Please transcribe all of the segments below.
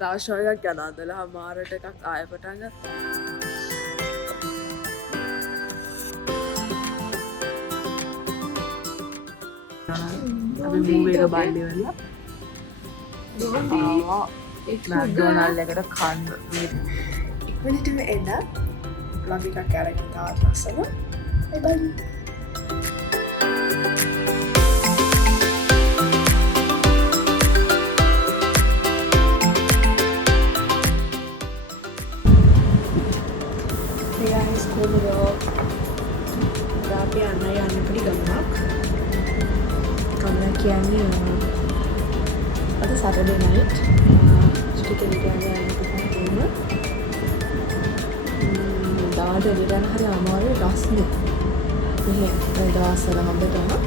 දවස් වර්ගයක් යනවා 12:00 එකක් ආයෙ පටන් ගත්තා. අපි මූවී එක බලන්න ඉවරලා McDonald එකට කන්න ඉක්මනටම එන්න vlog එකක් අරගෙන තාත් ලස්සන බයි guys කොහොමද අපි යන්න පොඩි ගමනක් ගමනක් කියන්නේ අද Saturday night චිටිකේ කියන්නේ යන්න පුළුවන් දාට එළියට හරි අමාරුයි රස්නේ මෙහෙ දවස්වල හම්බෙට යනවා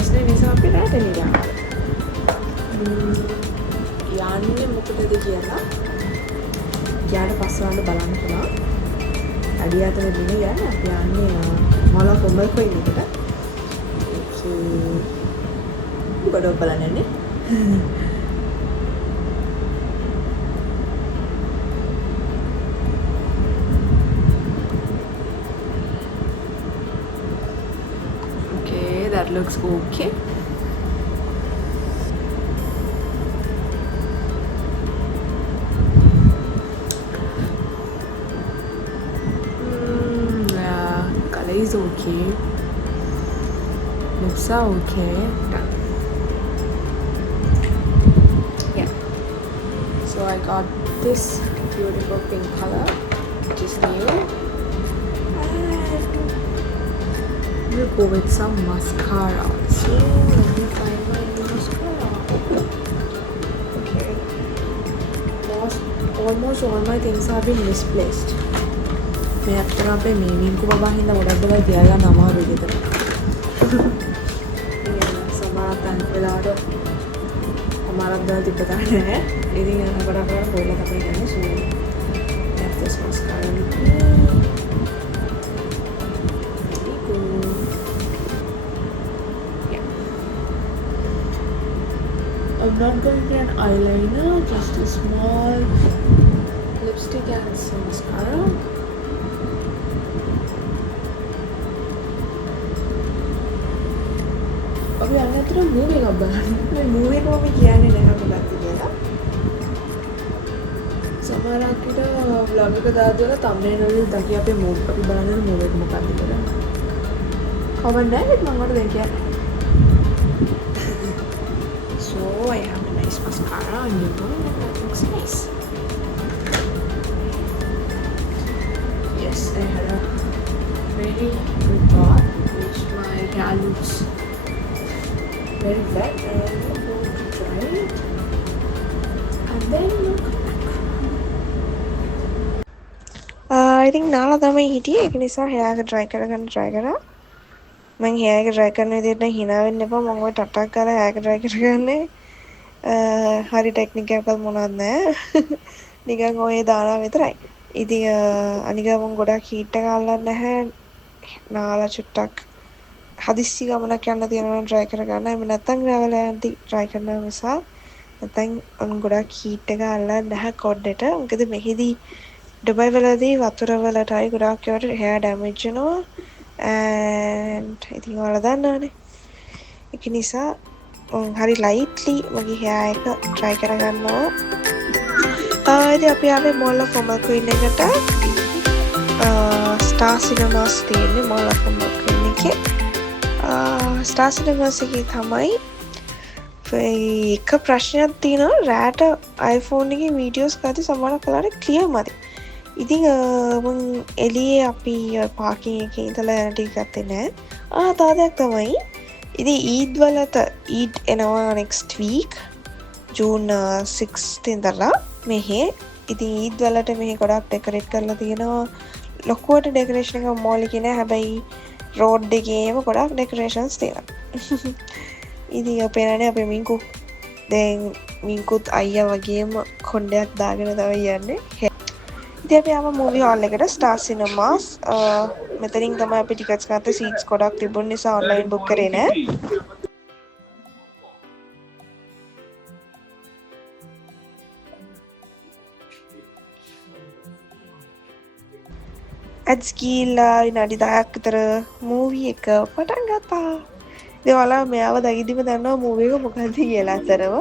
රස්නේ නිසා අපි රැට එළියට යන්නේ මොකටද කියලා යාට පස්සවන්න බලන්න පුළුවන්. අඩියට වෙන්නේ යන්නේ අපි යන්නේ මොල කොම්බල් කොයින් එකට. ගොඩ බලන්නේ. Okay, that looks okay. Is okay. Looks are okay. Yeah. So I got this beautiful pink color, which is new. And we'll go with some mascara. So let me find my new mascara. Okay. Almost all my things have been misplaced. मैं अपना पे मीमीन को बाबा हिंदा उड़ा बड़ा दिया या नामा भी देता समारा पैन पिलाडो हमारा दर्द बताना है यदि यहाँ बड़ा बड़ा बोला था भाई कहने सुनो मैं this mascara I'm not going to get an eyeliner, just a small lipstick and some mascara. අපි අන්න අතර මූවී එකක් බලන්න. මේ මූවී එක මම කියන්නේ නැහැ මොකක්ද කියලා. සමහරක් විට vlog එක දාලා thumbnail වලින් දකි අපේ මූවී අපි බලන මූවී එක මොකක්ද කියලා. comment නැහැ මම ඔයාලට දෙන්න කියන්නේ. So I have a nice mascara and you know that looks nice. Yes, I had a very good bath which my hair looks very wet and I'm going to dry it and then look back. I think නාලා තමයි හිටියේ ඒක නිසා hair එක dry කරගන්න try කරා මම hair එක dry කරන විදිහට hina වෙන්න එපා මම ඔය ටටක් කරලා hair එක dry කරගන්නේ හරි ටෙක්නික් එකක් මොනවද නැහැ නිකන් ඔය දානවා විතරයි ඉතින් අනික මම ගොඩක් heat එක අල්ලන්නේ නැහැ නාලා චුට්ටක් හදිස්සි ගමනක් යන්න තියෙනවා try කරගන්න. එහෙම නැත්නම් gravel යද්දි try කරනවා නිසා නැත්නම් ගොඩක් heat එක අල්ලන්නේ නැහැ කොඩේට. මොකද මෙහිදී ඩුබයි වලදී වතුර වලටයි ගොඩක් ඒවට hair damage වෙනවා. and ඉතින් ඔයාලා දන්නවනේ. ඒක නිසා හරි lightly මගේ hair එක try කරගන්නවා. ඉතින් අපි ආවේ Mall of Queen එකට Star Cinemas තියෙන්නේ Mall of Queen එකේ. Star Cinemas එකේ තමයි එක ප්‍රශ්නයක් තියෙනවා රෑට iPhone එකේ වීඩියෝස් ගත්තී සමහරක් වෙලාවට ක්ලියර් මදි. ඉතින් මම එළියේ අපි පාකින් එකේ ඉඳලා යන ටික ගත්තේ නෑ. තව දෙයක් තමයි ඉතින් ඊද් වලට ඊද් එනවා next week June 6th ඉඳලා මෙහෙ. ඉතින් ඊද් වලට මෙහෙ ගොඩක් ඩෙකොරේට් කරලා තියෙනවා. ලොකුවට ඩෙකොරේෂන් එක මෝල් එකේ නෑ. හැබැයි රෝඩ් එකේම ගොඩක් ඩෙකොරේෂන්ස් තියෙනවා. ඉතින් අපේනේ අපේ මින්කු දැන් මින්කුත් අයියා වගේම කොණ්ඩයක් දාගෙන තමයි යන්නේ. ඉතින් අපි ආව මූවි හෝල් එකට Star Cinemas. මෙතනින් තමයි අපි ටිකට්ස් ගත්තේ. සීට්ස් ගොඩක් තිබුණ නිසා ඔන්ලයින් බුක් කරේ නෑ. ඇඩ්ස් ගිහිල්ලා විනාඩි 10ක් විතර මූවි එක පටන් ගත්තා. ඉතින් ඔයාලා මෙයාව දකිද්දිම දන්නවා මූවි එක මොකක්ද කියලා අතරම.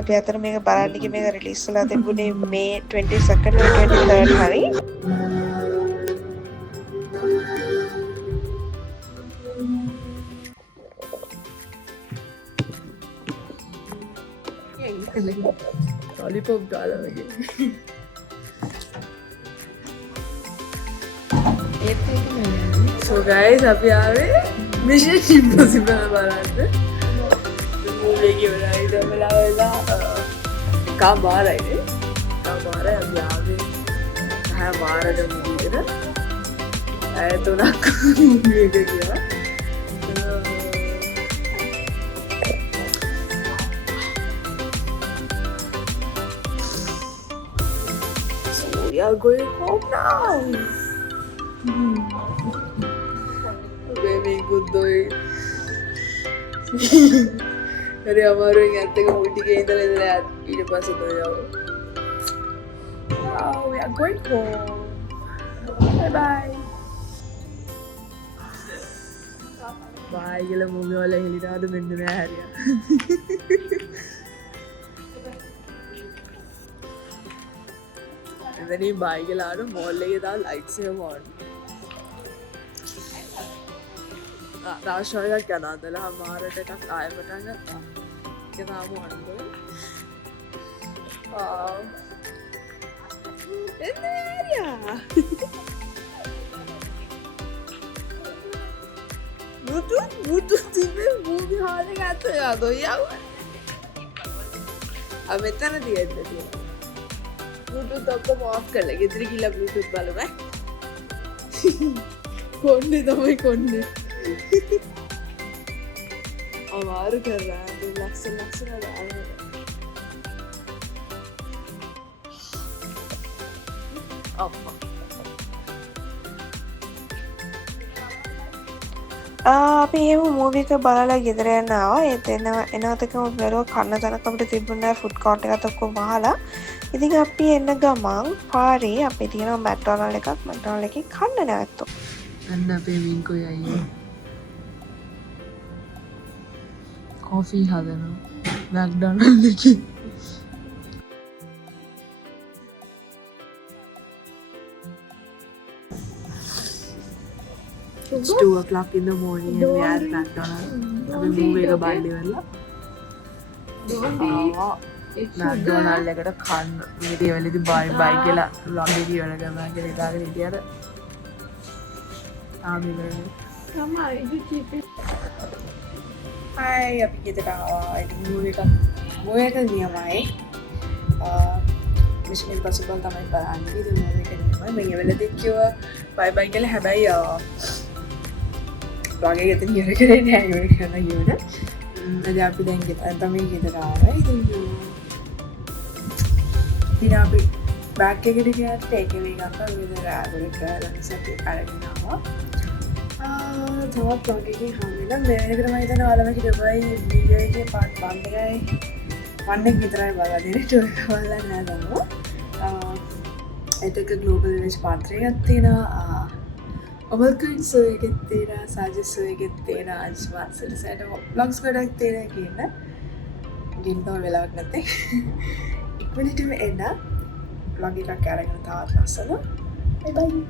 අපි අතර මේක බලන්න ගිහින් මේක රිලීස් වෙලා තිබුණේ මේ 22nd 23rd හරි. ලොලිපොප් දාලා වගේ. So guys අපි ආවේ Mission Impossible බලන්න. මූවි එක ඉවරයි දැන් වෙලා කාමාරයි. කාමාරයි අපි ආවේ. කාමාරද මූවි එක. තුනක් මූවි එක කියලා. We are going home now. Baby, good boy. अरे हमारे यहाँ तक उल्टी के इधर इधर इधर पास तो जाओ. Now we are going home. Bye bye. Bye. ये लोग मूवी वाले हिली रहा तो मैंने में आ रहा. එතන බයි ගලාට මෝල් එකේ දාලා ලයිට්ස් එක on. රාශාවක් යනදලා අමාරට එකක් ආයෙ පටන් ගත්තා. ඒක තාම on කරේ. එන්නේරියා. බුදු තිබේ මූවි හාල් එක ඇතුලේ යදෝ යව. මෙතන තියෙද්දි ब्लूटूथ ඔක්කොම ඔෆ් කරලා ගෙදර ගිහලා බ්ලූටූත් බලමු කොණ්ඩේ තමයි කොණ්ඩේ අමාරු කරා ලක්ෂණ දානවා අප්පා අපි එහෙම මූවි එක බලලා ගෙදර යන්න ආවා. ඒත් එනවතකම බැලුවා කන්න තැනක අපිට තිබුණා ෆුඩ් කෝට් එකත් ඔක්කොම වහලා. ඉතින් අපි එන්න ගමන් පාරේ අපේ තියෙනවා මැක්ඩොනල්ඩ් එකක්. මැක්ඩොනල්ඩ් එකේ කන්න නැවැත්තෝ. අන්න අපේ මින්කෝ අයියේ කෝෆි හදනවා මැක්ඩොනල්ඩ් එකේ. It's 2 o'clock in the morning and we are at McDonald's. අපි මූවි එක බලන්න ඉවරලා. McDonald's එකට කන්න. මේ දේවල්දී බයි කියලා vlog එක ඉවර කරනවා කියලා හිතාගෙන හිටියට තාම ඉවරනේ. තමයි ඉතින් Hi, අපි ගෙදර ආවා. ඉතින් මූවි එක නියමයි. Mission Impossible තමයි බලන්නේ. ඉතින් මූවි එක නියමයි. මම එවෙලදී කිව්වා bye bye කියලා හැබැයි vlog එක එතන ඉවර කරේ නෑ ඉවර කරලා ගියොත්. අද අපි දැන් තමයි ගෙදර ආවා. ඉතින් අපි බෑග් එකට ගියාට ටේක් අවේ ගත්තා. ගෙදර ආවොත් කරලා ඉස්සත් අරගෙන ආවා. තවත් vlog එකකින් හම්බෙලා මේ වෙනකොට මම හිතනවා ඔයාලම කිව්වයි වීඩියෝ එකේ part 1 එකයි 1 එක විතරයි බලලා දෙන්නේ 2 එක බලලා නෑ දන්නවා. ඒක ග්ලෝබල් විලේජ් part 3 එකක් තියෙනවා. ඔබල්කන් සෝ එකෙත් තියෙනවා සාජස් සෝ එකෙත් තියෙනවා අජ්මාසල සයිඩ් vlogs ගොඩක් තියෙනවා කියන ගින්තම වෙලාවක් නැත්තේ ඉක්මනටම එන්න vlog එකක් අරගෙන තාවත් ලස්සන බයි බයි